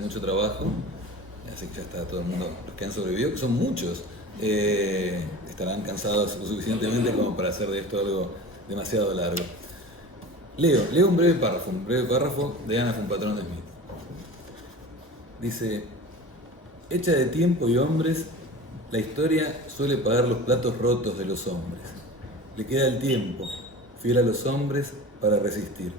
mucho trabajo, así que ya está todo el mundo, los que han sobrevivido, que son muchos, estarán cansados lo suficientemente como para hacer de esto algo demasiado largo. Leo un breve párrafo de Ana von Patrón de Smith. Dice: hecha de tiempo y hombres, la historia suele pagar los platos rotos de los hombres. Le queda el tiempo, fiel a los hombres, para resistir.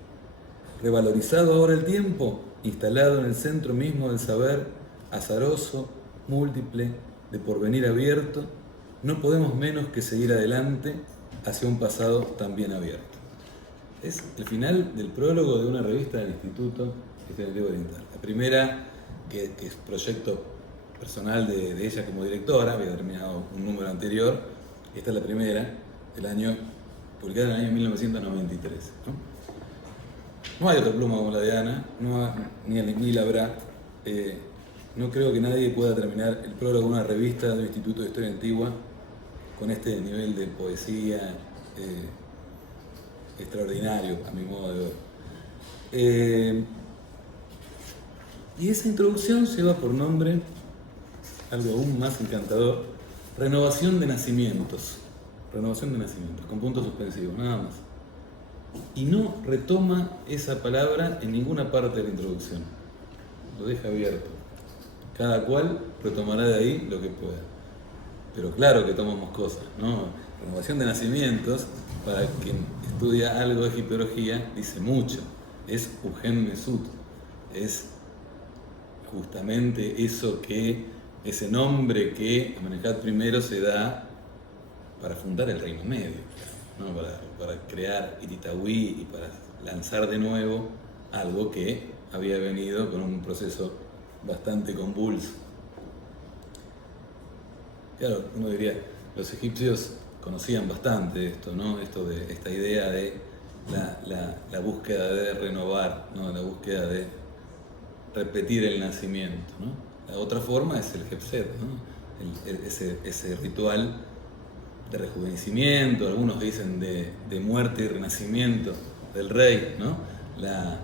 Revalorizado ahora el tiempo, instalado en el centro mismo del saber, azaroso, múltiple, de porvenir abierto, no podemos menos que seguir adelante hacia un pasado también abierto. Es el final del prólogo de una revista del Instituto Experimentativo Oriental. La primera, que es proyecto personal de ella como directora, había terminado un número anterior, esta es la primera, publicada en el año 1993. No hay otra pluma como la de Ana, ni la habrá. No creo que nadie pueda terminar el prólogo de una revista del Instituto de Historia Antigua con este nivel de poesía extraordinario, a mi modo de ver. Y esa introducción lleva por nombre algo aún más encantador: renovación de nacimientos. Renovación de nacimientos, con puntos suspensivos, nada más. Y no retoma esa palabra en ninguna parte de la introducción. Lo deja abierto. Cada cual retomará de ahí lo que pueda. Pero claro que tomamos cosas, ¿no? Renovación de nacimientos, para quien estudia algo de egiptología, dice mucho. Es Ugen Mesut. Es justamente ese nombre que Amenemhat I se da para fundar el Reino Medio, ¿no? Para crear Iritahuí y para lanzar de nuevo algo que había venido con un proceso bastante convulso. Claro, uno diría, los egipcios conocían bastante esto, ¿no? Esta idea de la búsqueda de renovar, ¿no? La búsqueda de repetir el nacimiento, ¿no? La otra forma es el Jepset, ¿no? Ese ritual de rejuvenecimiento, algunos dicen de muerte y renacimiento del rey, ¿no? La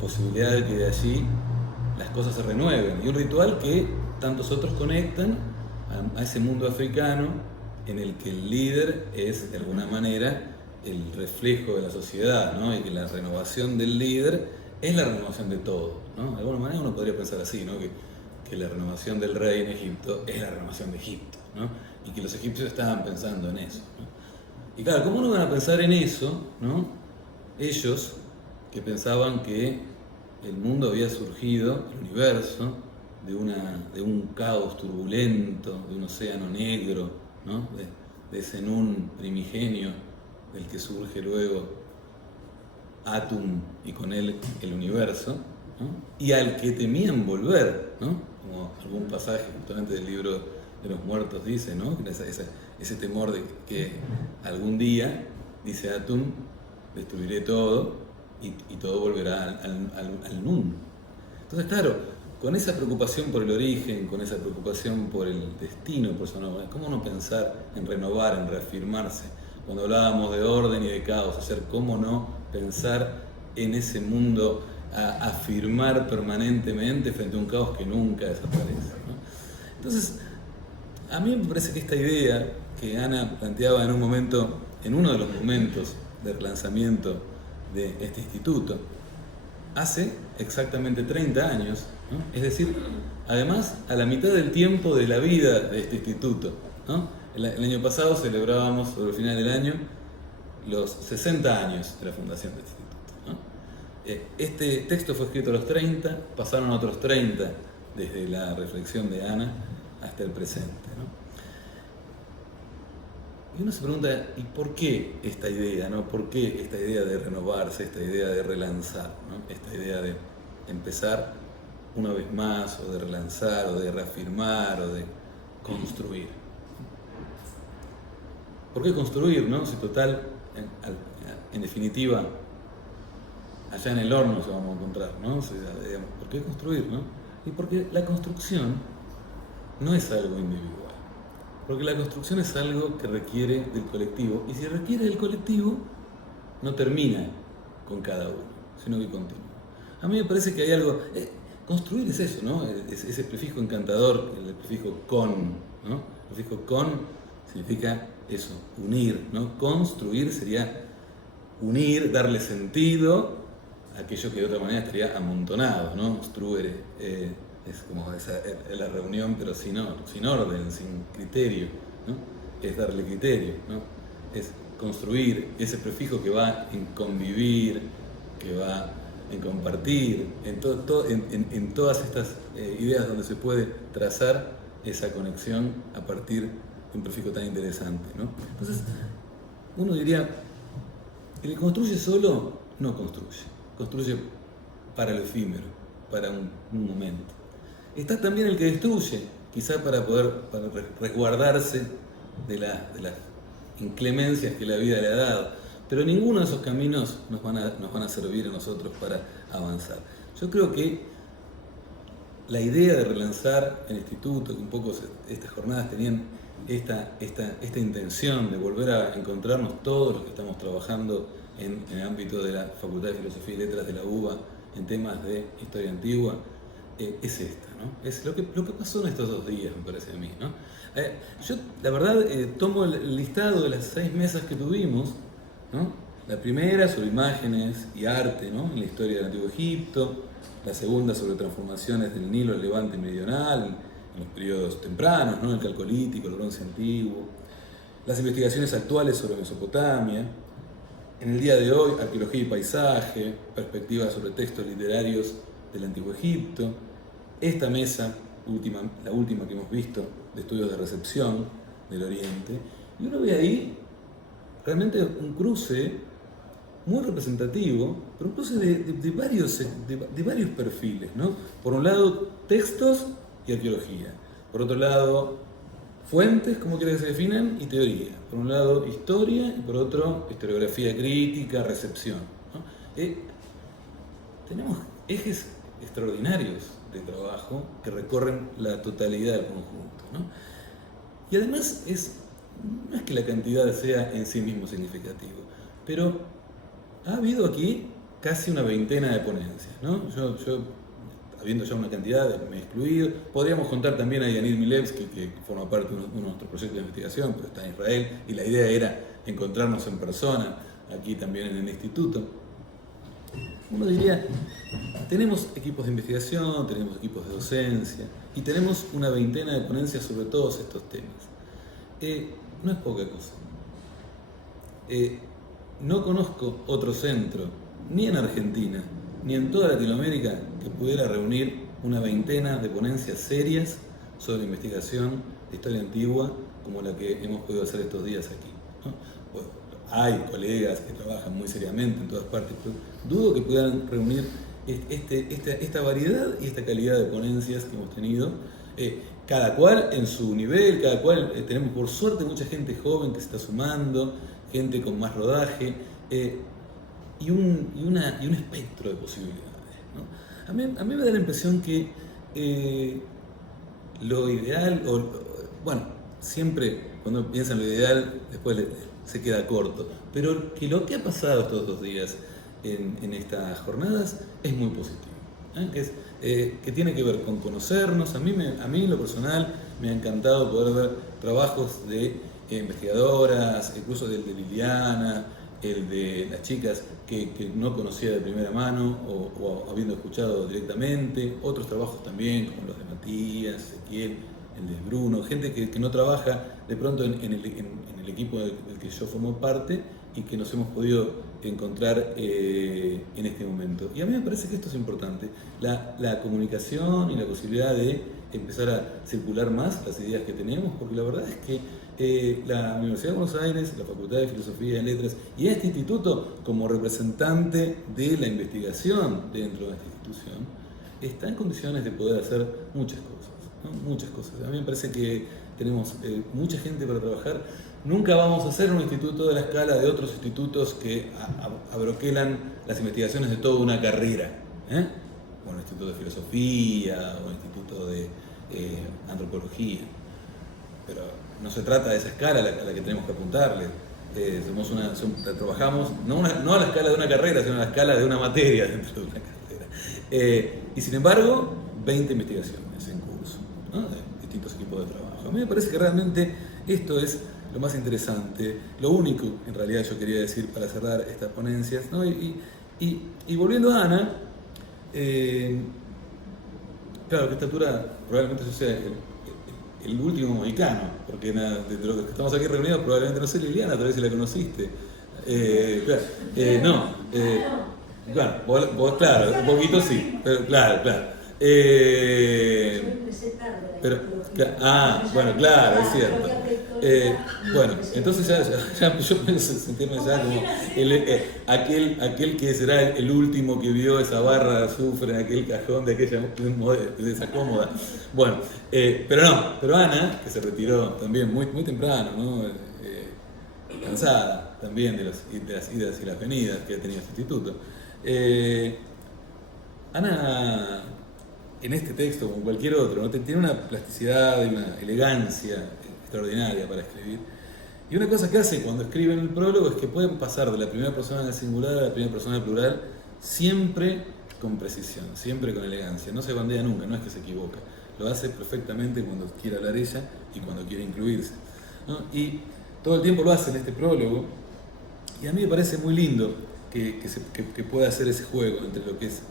posibilidad de que de allí las cosas se renueven. Y un ritual que tantos otros conectan a ese mundo africano en el que el líder es, de alguna manera, el reflejo de la sociedad, ¿no? Y que la renovación del líder es la renovación de todo, ¿no? De alguna manera uno podría pensar así, ¿no? Que la renovación del rey en Egipto es la renovación de Egipto, ¿no? Y que los egipcios estaban pensando en eso, ¿no? Y claro, ¿cómo no van a pensar en eso, ¿no? Ellos que pensaban que el mundo había surgido, el universo, de un caos turbulento, de un océano negro, ¿no? De ese Nun primigenio del que surge luego Atum y con él el universo, ¿no? Y al que temían volver, ¿no? Como algún pasaje justamente del libro de los muertos dice, ¿no? Ese temor de que algún día, dice Atum, destruiré todo y todo volverá al Nun. Entonces, claro, con esa preocupación por el origen, con esa preocupación por el destino personal, ¿cómo no pensar en renovar, en reafirmarse? Cuando hablábamos de orden y de caos, ¿cómo no pensar en ese mundo a afirmar permanentemente frente a un caos que nunca desaparece, ¿no? Entonces, a mí me parece que esta idea que Ana planteaba en uno de los momentos del relanzamiento de este instituto, hace exactamente 30 años, ¿no? Es decir, además a la mitad del tiempo de la vida de este instituto, ¿no? El año pasado celebrábamos, sobre el final del año, los 60 años de la fundación de este instituto, ¿no? Este texto fue escrito a los 30, pasaron otros 30 desde la reflexión de Ana hasta el presente, ¿no? Y uno se pregunta, ¿y por qué esta idea, ¿no? ¿Por qué esta idea de renovarse, esta idea de relanzar, ¿no? Esta idea de empezar una vez más, o de relanzar, o de reafirmar, o de construir? ¿Por qué construir, no? Si total, en definitiva, allá en el horno se vamos a encontrar, ¿no? O sea, digamos, ¿por qué construir, no? Y porque la construcción no es algo individual. Porque la construcción es algo que requiere del colectivo, y si requiere del colectivo, no termina con cada uno, sino que continúa. A mí me parece que hay algo, construir es eso, ¿no? Ese prefijo encantador, el prefijo con, ¿no? El prefijo con significa eso, unir, ¿no? Construir sería unir, darle sentido a aquello que de otra manera estaría amontonado, ¿no? Struere, es como la reunión, pero sin orden, sin criterio, ¿no? Es darle criterio, ¿no? Es construir ese prefijo que va en convivir, que va en compartir, en todas estas ideas donde se puede trazar esa conexión a partir de un prefijo tan interesante, ¿no? Entonces, uno diría, el que construye solo no construye para lo efímero, para un momento. Está también el que destruye, quizá para resguardarse de las inclemencias que la vida le ha dado, pero ninguno de esos caminos nos van a servir a nosotros para avanzar. Yo creo que la idea de relanzar el instituto, que un poco estas jornadas tenían esta intención de volver a encontrarnos todos los que estamos trabajando en el ámbito de la Facultad de Filosofía y Letras de la UBA en temas de historia antigua, es esta, ¿no? Es lo que pasó en estos 2 días, me parece a mí, ¿no? Yo, la verdad, tomo el listado de las 6 mesas que tuvimos, ¿no? La primera sobre imágenes y arte, ¿no? En la historia del Antiguo Egipto, la segunda sobre transformaciones del Nilo al Levante meridional, en los periodos tempranos, ¿no? El Calcolítico, el Bronce Antiguo, las investigaciones actuales sobre Mesopotamia, en el día de hoy, arqueología y paisaje, perspectivas sobre textos literarios del Antiguo Egipto, esta mesa, la última que hemos visto, de estudios de recepción del Oriente, y uno ve ahí realmente un cruce muy representativo, pero un cruce de varios perfiles, ¿no? Por un lado, textos y arqueología. Por otro lado, fuentes, como quiere que se definan, y teoría. Por un lado, historia, y por otro, historiografía crítica, recepción, ¿no? Tenemos ejes extraordinarios de trabajo que recorren la totalidad del conjunto, ¿no? Y además no es que la cantidad sea en sí mismo significativo, pero ha habido aquí casi una veintena de ponencias, ¿no? Yo habiendo ya una cantidad, me he excluido. Podríamos contar también a Yanir Milevsky, que forma parte de uno de nuestros proyectos de investigación, pero está en Israel, y la idea era encontrarnos en persona, aquí también en el instituto. Uno diría, tenemos equipos de investigación, tenemos equipos de docencia, y tenemos una veintena de ponencias sobre todos estos temas. No es poca cosa. No conozco otro centro, ni en Argentina, ni en toda Latinoamérica, que pudiera reunir una veintena de ponencias serias sobre investigación de historia antigua como la que hemos podido hacer estos días aquí, ¿no? Bueno, hay colegas que trabajan muy seriamente en todas partes, pero dudo que puedan reunir esta variedad y esta calidad de ponencias que hemos tenido, cada cual en su nivel, cada cual, tenemos por suerte mucha gente joven que se está sumando, gente con más rodaje, y un espectro de posibilidades, ¿no? A mí me da la impresión que lo ideal, bueno, siempre cuando piensa en lo ideal, después se queda corto, pero que lo que ha pasado estos 2 días en estas jornadas es muy positivo, que tiene que ver con conocernos. A mí en lo personal me ha encantado poder ver trabajos de investigadoras, incluso del de Liliana, el de las chicas que no conocía de primera mano o habiendo escuchado directamente, otros trabajos también como los de Matías, Ezequiel, el de Bruno, gente que no trabaja de pronto en el equipo del que yo formo parte y que nos hemos podido encontrar en este momento. Y a mí me parece que esto es importante, la comunicación y la posibilidad de empezar a circular más las ideas que tenemos, porque la verdad es que la Universidad de Buenos Aires, la Facultad de Filosofía y Letras y este instituto, como representante de la investigación dentro de esta institución, está en condiciones de poder hacer muchas cosas, ¿no? Muchas cosas. A mí me parece que tenemos mucha gente para trabajar. Nunca vamos a hacer un instituto de la escala de otros institutos que abroquelan las investigaciones de toda una carrera, como el Instituto de Filosofía o el Instituto de Antropología. Pero no se trata de esa escala a la que tenemos que apuntarle. Trabajamos no a la escala de una carrera, sino a la escala de una materia dentro de una carrera. Y sin embargo, 20 investigaciones en curso, ¿no? De distintos equipos de trabajo. A mí me parece que realmente esto es lo más interesante, lo único en realidad yo quería decir para cerrar estas ponencias, ¿no? Y volviendo a Ana, claro, que a esta altura probablemente yo sea el último mohicano, porque de los que estamos aquí reunidos probablemente no sé Liliana, tal vez si la conociste. Claro, claro, vos claro, un poquito sí, pero claro. Pero, bueno, claro, es cierto. Bueno, entonces ya yo pienso sentirme ya como aquel que será el último que vio esa barra de azufre en aquel cajón de aquella de esa cómoda. Bueno, pero Ana, que se retiró también muy temprano, ¿no? Cansada también de las idas y las venidas que ha tenido este instituto. Ana, en este texto, como cualquier otro, ¿no? Tiene una plasticidad y una elegancia extraordinaria para escribir. Y una cosa que hace cuando escribe en el prólogo es que pueden pasar de la primera persona del singular a la primera persona del plural siempre con precisión, siempre con elegancia. No se bandea nunca, no es que se equivoca. Lo hace perfectamente cuando quiere hablar ella y cuando quiere incluirse, ¿no? Y todo el tiempo lo hace en este prólogo. Y a mí me parece muy lindo que pueda hacer ese juego entre lo que es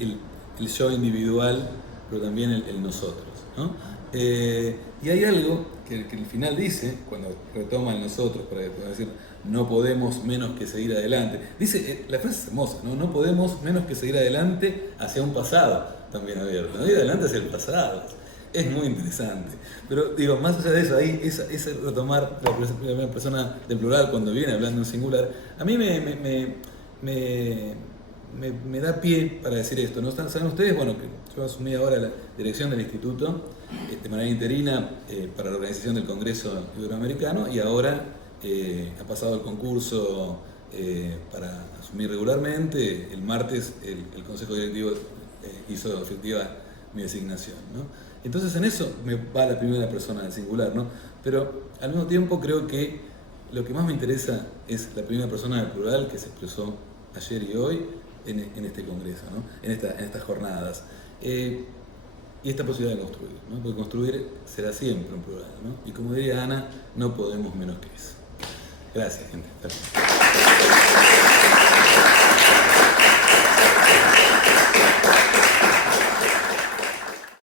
el yo individual, pero también el nosotros, ¿no? Y hay algo que el final dice, cuando retoma el nosotros, para decir, no podemos menos que seguir adelante. Dice, la frase es hermosa, ¿no? No podemos menos que seguir adelante hacia un pasado también abierto, ¿no? Ir adelante hacia el pasado. Es muy interesante. Pero digo, más allá de eso, ahí ese retomar la primera persona del plural cuando viene hablando en singular, a mí me da pie para decir esto, ¿no? ¿Saben ustedes? Bueno, que yo asumí ahora la dirección del instituto de manera interina para la organización del Congreso Iberoamericano y ahora ha pasado el concurso para asumir regularmente. El martes el Consejo Directivo hizo efectiva mi designación, ¿no? Entonces en eso me va la primera persona del singular, ¿no? Pero al mismo tiempo creo que lo que más me interesa es la primera persona del plural que se expresó ayer y hoy en este congreso, ¿no? en estas jornadas. Y esta posibilidad de construir, ¿no? Porque construir será siempre un plural, ¿no? Y como diría Ana, no podemos menos que eso. Gracias, gente. Gracias.